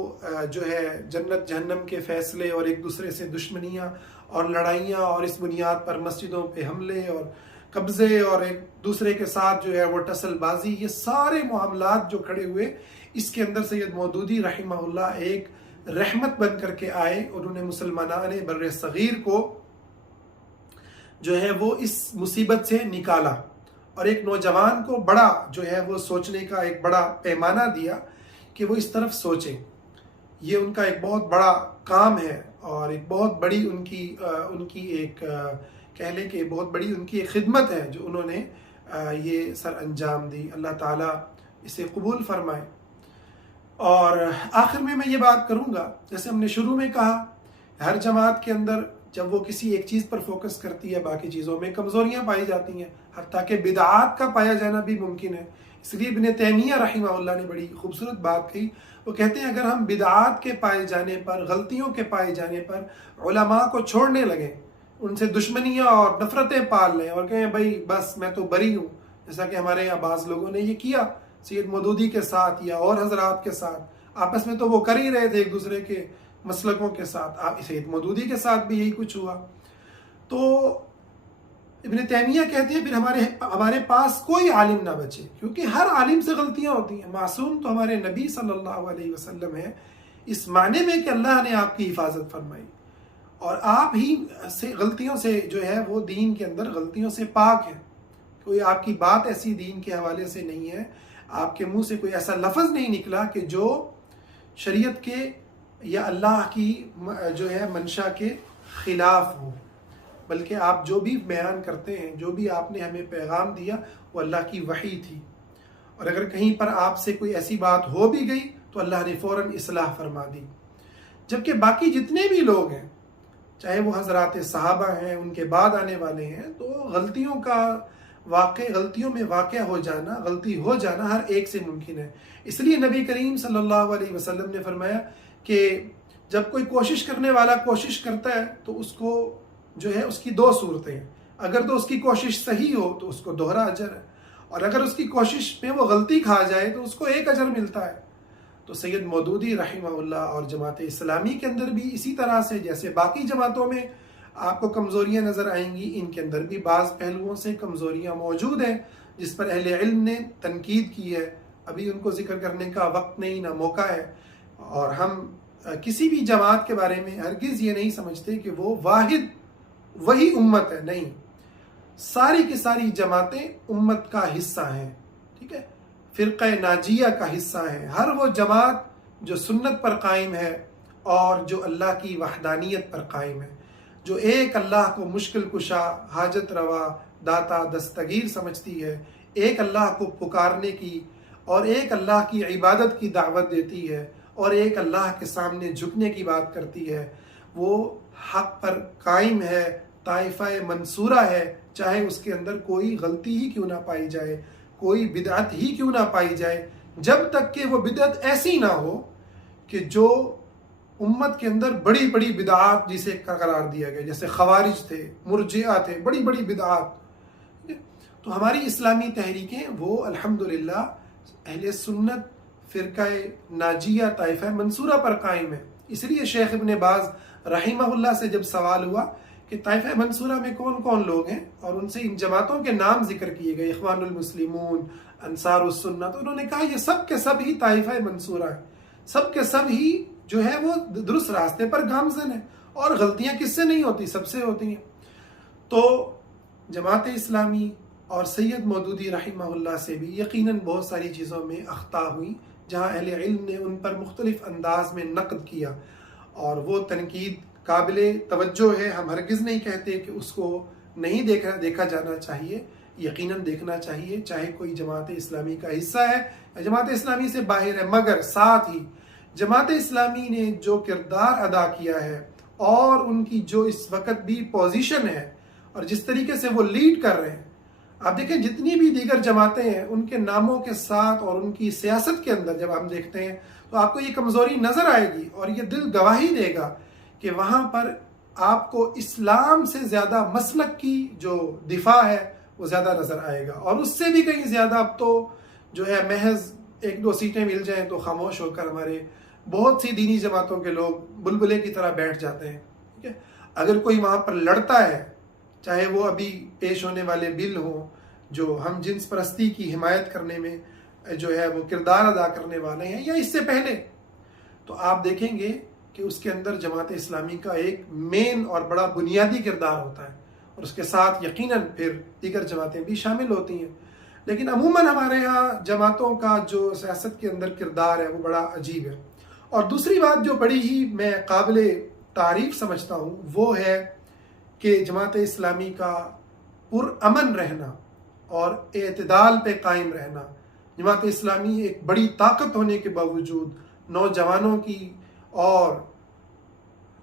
جو ہے جنت جہنم کے فیصلے اور ایک دوسرے سے دشمنیاں اور لڑائیاں اور اس بنیاد پر مسجدوں پہ حملے اور قبضے اور ایک دوسرے کے ساتھ جو ہے وہ ٹسل بازی، یہ سارے معاملات جو کھڑے ہوئے، اس کے اندر سید مودودی رحمہ اللہ ایک رحمت بن کر کے آئے. انہوں نے مسلمانان بر صغیر کو جو ہے وہ اس مصیبت سے نکالا اور ایک نوجوان کو بڑا جو ہے وہ سوچنے کا ایک بڑا پیمانہ دیا کہ وہ اس طرف سوچیں. یہ ان کا ایک بہت بڑا کام ہے اور ایک بہت بڑی ان کی ایک کہہ لیں کہ بہت بڑی ان کی ایک خدمت ہے جو انہوں نے یہ سر انجام دی. اللہ تعالیٰ اسے قبول فرمائے. اور آخر میں یہ بات کروں گا، جیسے ہم نے شروع میں کہا، ہر جماعت کے اندر جب وہ کسی ایک چیز پر فوکس کرتی ہے باقی چیزوں میں کمزوریاں پائی جاتی ہیں، حتیٰ کہ بدعات کا پایا جانا بھی ممکن ہے. اس لیے ابن تیمیہ رحمہ اللہ نے بڑی خوبصورت بات کہی. وہ کہتے ہیں اگر ہم بدعات کے پائے جانے پر، غلطیوں کے پائے جانے پر علماء کو چھوڑنے لگیں، ان سے دشمنیاں اور نفرتیں پال لیں اور کہیں بھائی بس میں تو بری ہوں، جیسا کہ ہمارے یہاں بعض لوگوں نے یہ کیا سید مودودی کے ساتھ یا اور حضرات کے ساتھ، آپس میں تو وہ کر ہی رہے تھے ایک دوسرے کے مسلکوں کے ساتھ، سید مودودی کے ساتھ بھی یہی کچھ ہوا. تو ابن تیمیہ کہتے ہیں پھر ہمارے پاس کوئی عالم نہ بچے، کیونکہ ہر عالم سے غلطیاں ہوتی ہیں. معصوم تو ہمارے نبی صلی اللہ علیہ وسلم ہے، اس معنی میں کہ اللہ نے آپ کی حفاظت فرمائی اور آپ ہی سے غلطیوں سے جو ہے وہ دین کے اندر غلطیوں سے پاک ہیں. کوئی آپ کی بات ایسی دین کے حوالے سے نہیں ہے، آپ کے منہ سے کوئی ایسا لفظ نہیں نکلا کہ جو شریعت کے یا اللہ کی جو ہے منشا کے خلاف ہو، بلکہ آپ جو بھی بیان کرتے ہیں، جو بھی آپ نے ہمیں پیغام دیا وہ اللہ کی وحی تھی. اور اگر کہیں پر آپ سے کوئی ایسی بات ہو بھی گئی تو اللہ نے فوراً اصلاح فرما دی. جبکہ باقی جتنے بھی لوگ ہیں، چاہے وہ حضرات صحابہ ہیں، ان کے بعد آنے والے ہیں، تو غلطیوں میں واقع ہو جانا، غلطی ہو جانا ہر ایک سے ممکن ہے. اس لیے نبی کریم صلی اللہ علیہ وسلم نے فرمایا کہ جب کوئی کوشش کرنے والا کوشش کرتا ہے تو اس کو جو ہے اس کی دو صورتیں ہیں. اگر تو اس کی کوشش صحیح ہو تو اس کو دوہرا اجر ہے، اور اگر اس کی کوشش میں وہ غلطی کھا جائے تو اس کو ایک اجر ملتا ہے. تو سید مودودی رحمہ اللہ اور جماعت اسلامی کے اندر بھی اسی طرح سے جیسے باقی جماعتوں میں آپ کو کمزوریاں نظر آئیں گی، ان کے اندر بھی بعض پہلوؤں سے کمزوریاں موجود ہیں جس پر اہل علم نے تنقید کی ہے. ابھی ان کو ذکر کرنے کا وقت نہیں، نہ موقع ہے. اور ہم کسی بھی جماعت کے بارے میں ہرگز یہ نہیں سمجھتے کہ وہ واحد وہی امت ہے. نہیں، ساری کی ساری جماعتیں امت کا حصہ ہیں. ٹھیک ہے، فرقہ ناجیہ کا حصہ ہیں. ہر وہ جماعت جو سنت پر قائم ہے اور جو اللہ کی وحدانیت پر قائم ہے، جو ایک اللہ کو مشکل کشا، حاجت روا، داتا، دستگیر سمجھتی ہے، ایک اللہ کو پکارنے کی اور ایک اللہ کی عبادت کی دعوت دیتی ہے اور ایک اللہ کے سامنے جھکنے کی بات کرتی ہے، وہ حق پر قائم ہے، طائفہ منصورہ ہے. چاہے اس کے اندر کوئی غلطی ہی کیوں نہ پائی جائے، کوئی بدعت ہی کیوں نہ پائی جائے، جب تک کہ وہ بدعت ایسی نہ ہو کہ جو امت کے اندر بڑی بڑی بدعات جسے قرار دیا گیا، جیسے خوارج تھے، مرجئہ تھے، بڑی بڑی بدعات. تو ہماری اسلامی تحریکیں وہ الحمدللہ اہل سنت فرقہ ناجیہ طائفہ منصورہ پر قائم ہے. اس لیے شیخ ابن باز رحمہ اللہ سے جب سوال ہوا کہ طائفہ منصورہ میں کون کون لوگ ہیں اور ان سے ان جماعتوں کے نام ذکر کیے گئے، اخوان المسلمون، انصار السنہ، تو انہوں نے کہا یہ سب کے سب ہی طائفہ منصورہ ہیں، سب کے سب ہی جو ہے وہ درست راستے پر گامزن ہیں، اور غلطیاں کس سے نہیں ہوتی، سب سے ہوتی ہیں. تو جماعت اسلامی اور سید مودودی رحمہ اللہ سے بھی یقیناً بہت ساری چیزوں میں اخطاء ہوئی جہاں اہل علم نے ان پر مختلف انداز میں نقد کیا، اور وہ تنقید قابل توجہ ہے. ہم ہرگز نہیں کہتے کہ اس کو نہیں دیکھا جانا چاہیے، یقیناً دیکھنا چاہیے، چاہے کوئی جماعت اسلامی کا حصہ ہے یا جماعت اسلامی سے باہر ہے. مگر ساتھ ہی جماعت اسلامی نے جو کردار ادا کیا ہے اور ان کی جو اس وقت بھی پوزیشن ہے اور جس طریقے سے وہ لیڈ کر رہے ہیں، آپ دیکھیں جتنی بھی دیگر جماعتیں ہیں ان کے ناموں کے ساتھ اور ان کی سیاست کے اندر جب ہم دیکھتے ہیں تو آپ کو یہ کمزوری نظر آئے گی، اور یہ دل گواہی دے گا کہ وہاں پر آپ کو اسلام سے زیادہ مسلک کی جو دفاع ہے وہ زیادہ نظر آئے گا، اور اس سے بھی کہیں زیادہ اب تو جو ہے محض ایک دو سیٹیں مل جائیں تو خاموش ہو کر ہمارے بہت سی دینی جماعتوں کے لوگ بلبلے کی طرح بیٹھ جاتے ہیں، ٹھیک ہے۔ اگر کوئی وہاں پر لڑتا ہے، چاہے وہ ابھی پیش ہونے والے بل ہوں جو ہم جنس پرستی کی حمایت کرنے میں جو ہے وہ کردار ادا کرنے والے ہیں، یا اس سے پہلے، تو آپ دیکھیں گے کہ اس کے اندر جماعت اسلامی کا ایک مین اور بڑا بنیادی کردار ہوتا ہے، اور اس کے ساتھ یقیناً پھر دیگر جماعتیں بھی شامل ہوتی ہیں۔ لیکن عموماً ہمارے ہاں جماعتوں کا جو سیاست کے اندر کردار ہے وہ بڑا عجیب ہے۔ اور دوسری بات جو بڑی ہی میں قابل تعریف سمجھتا ہوں وہ ہے کہ جماعت اسلامی کا پرامن رہنا اور اعتدال پہ قائم رہنا۔ جماعت اسلامی ایک بڑی طاقت ہونے کے باوجود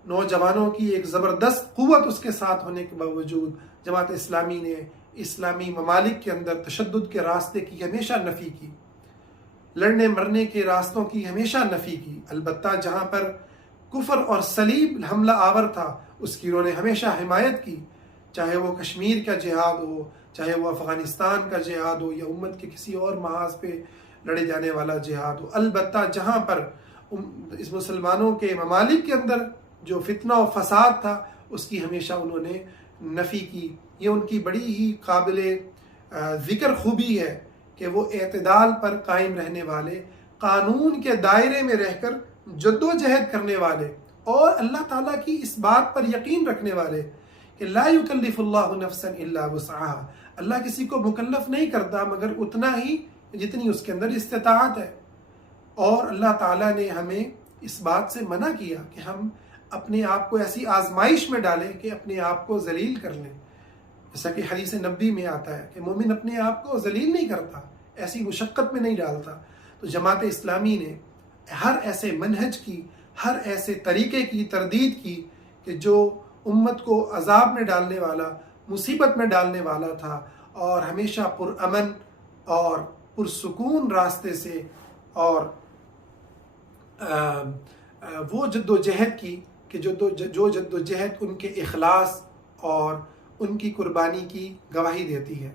نوجوانوں کی ایک زبردست قوت اس کے ساتھ ہونے کے باوجود جماعت اسلامی نے اسلامی ممالک کے اندر تشدد کے راستے کی ہمیشہ نفی کی، لڑنے مرنے کے راستوں کی ہمیشہ نفی کی۔ البتہ جہاں پر کفر اور صلیب حملہ آور تھا اس کی انہوں نے ہمیشہ حمایت کی، چاہے وہ کشمیر کا جہاد ہو، چاہے وہ افغانستان کا جہاد ہو، یا امت کے کسی اور محاذ پہ لڑے جانے والا جہاد ہو۔ البتہ جہاں پر اس مسلمانوں کے ممالک کے اندر جو فتنہ و فساد تھا اس کی ہمیشہ انہوں نے نفی کی۔ یہ ان کی بڑی ہی قابل ذکر خوبی ہے کہ وہ اعتدال پر قائم رہنے والے، قانون کے دائرے میں رہ کر جد و جہد کرنے والے، اور اللہ تعالیٰ کی اس بات پر یقین رکھنے والے کہ لا یکلف اللہ نفسا الا وسعها، اللہ کسی کو مکلف نہیں کرتا مگر اتنا ہی جتنی اس کے اندر استطاعت ہے۔ اور اللہ تعالیٰ نے ہمیں اس بات سے منع کیا کہ ہم اپنے آپ کو ایسی آزمائش میں ڈالیں کہ اپنے آپ کو ذلیل کر لیں، جیسا کہ حدیث نبوی میں آتا ہے کہ مومن اپنے آپ کو ذلیل نہیں کرتا، ایسی مشقت میں نہیں ڈالتا۔ تو جماعت اسلامی نے ہر ایسے منہج کی، ہر ایسے طریقے کی تردید کی کہ جو امت کو عذاب میں ڈالنے والا، مصیبت میں ڈالنے والا تھا، اور ہمیشہ پرامن اور پرسکون راستے سے اور وہ جد و جہد کی کہ جو جد و جہد ان کے اخلاص اور ان کی قربانی کی گواہی دیتی ہے۔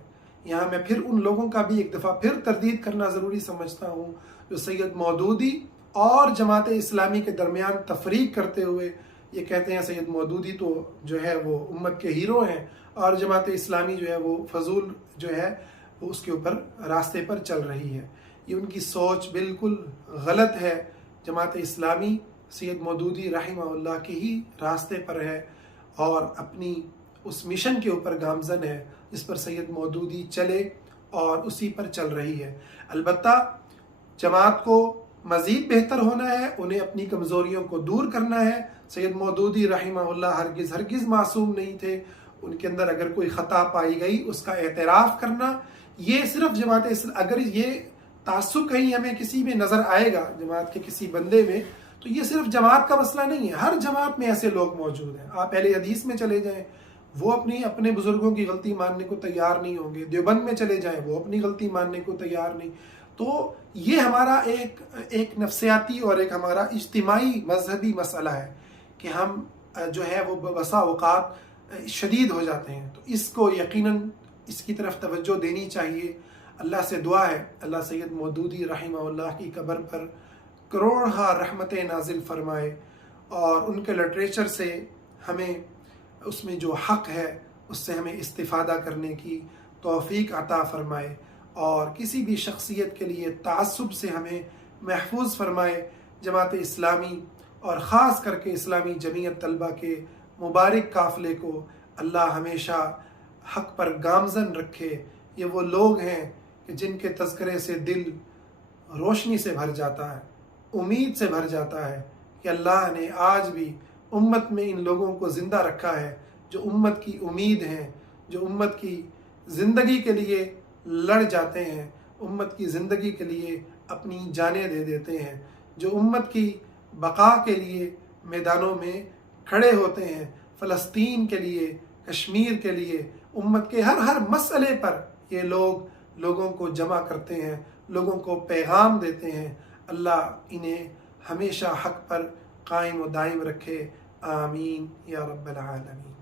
یہاں میں پھر ان لوگوں کا بھی ایک دفعہ پھر تردید کرنا ضروری سمجھتا ہوں جو سید مودودی اور جماعت اسلامی کے درمیان تفریق کرتے ہوئے یہ کہتے ہیں سید مودودی تو جو ہے وہ امت کے ہیرو ہیں، اور جماعت اسلامی جو ہے وہ فضول جو ہے وہ اس کے اوپر راستے پر چل رہی ہے۔ یہ ان کی سوچ بالکل غلط ہے۔ جماعت اسلامی سید مودودی رحمہ اللہ کے ہی راستے پر ہے اور اپنی اس مشن کے اوپر گامزن ہے جس پر سید مودودی چلے اور اسی پر چل رہی ہے۔ البتہ جماعت کو مزید بہتر ہونا ہے، انہیں اپنی کمزوریوں کو دور کرنا ہے۔ سید مودودی رحمہ اللہ ہرگز معصوم نہیں تھے، ان کے اندر اگر کوئی خطا پائی گئی اس کا اعتراف کرنا، یہ صرف جماعت اگر یہ تعصب کہیں ہمیں کسی میں نظر آئے گا جماعت کے کسی بندے میں تو یہ صرف جماعت کا مسئلہ نہیں ہے، ہر جماعت میں ایسے لوگ موجود ہیں۔ آپ اہل حدیث میں چلے جائیں، وہ اپنے بزرگوں کی غلطی ماننے کو تیار نہیں ہوں گے، دیوبند میں چلے جائیں وہ اپنی غلطی ماننے کو تیار نہیں۔ تو یہ ہمارا ایک نفسیاتی اور ایک ہمارا اجتماعی مذہبی مسئلہ ہے کہ ہم جو ہے وہ بسا اوقات شدید ہو جاتے ہیں، تو اس کو یقیناً اس کی طرف توجہ دینی چاہیے۔ اللہ سے دعا ہے اللہ سید مودودی رحمہ اللہ کی قبر پر کروڑہا رحمتیں نازل فرمائے، اور ان کے لٹریچر سے ہمیں اس میں جو حق ہے اس سے ہمیں استفادہ کرنے کی توفیق عطا فرمائے، اور کسی بھی شخصیت کے لیے تعصب سے ہمیں محفوظ فرمائے۔ جماعت اسلامی اور خاص کر کے اسلامی جمعیت طلبہ کے مبارک قافلے کو اللہ ہمیشہ حق پر گامزن رکھے۔ یہ وہ لوگ ہیں کہ جن کے تذکرے سے دل روشنی سے بھر جاتا ہے، امید سے بھر جاتا ہے کہ اللہ نے آج بھی امت میں ان لوگوں کو زندہ رکھا ہے جو امت کی امید ہیں، جو امت کی زندگی کے لیے لڑ جاتے ہیں، امت کی زندگی کے لیے اپنی جانیں دے دیتے ہیں۔ جو امت کی بقا کے لیے میدانوں میں کھڑے ہوتے ہیں، فلسطین کے لیے، کشمیر کے لیے، امت کے ہر مسئلے پر یہ لوگوں کو جمع کرتے ہیں، لوگوں کو پیغام دیتے ہیں۔ اللہ انہیں ہمیشہ حق پر قائم و دائم رکھے، آمین یا رب العالمین۔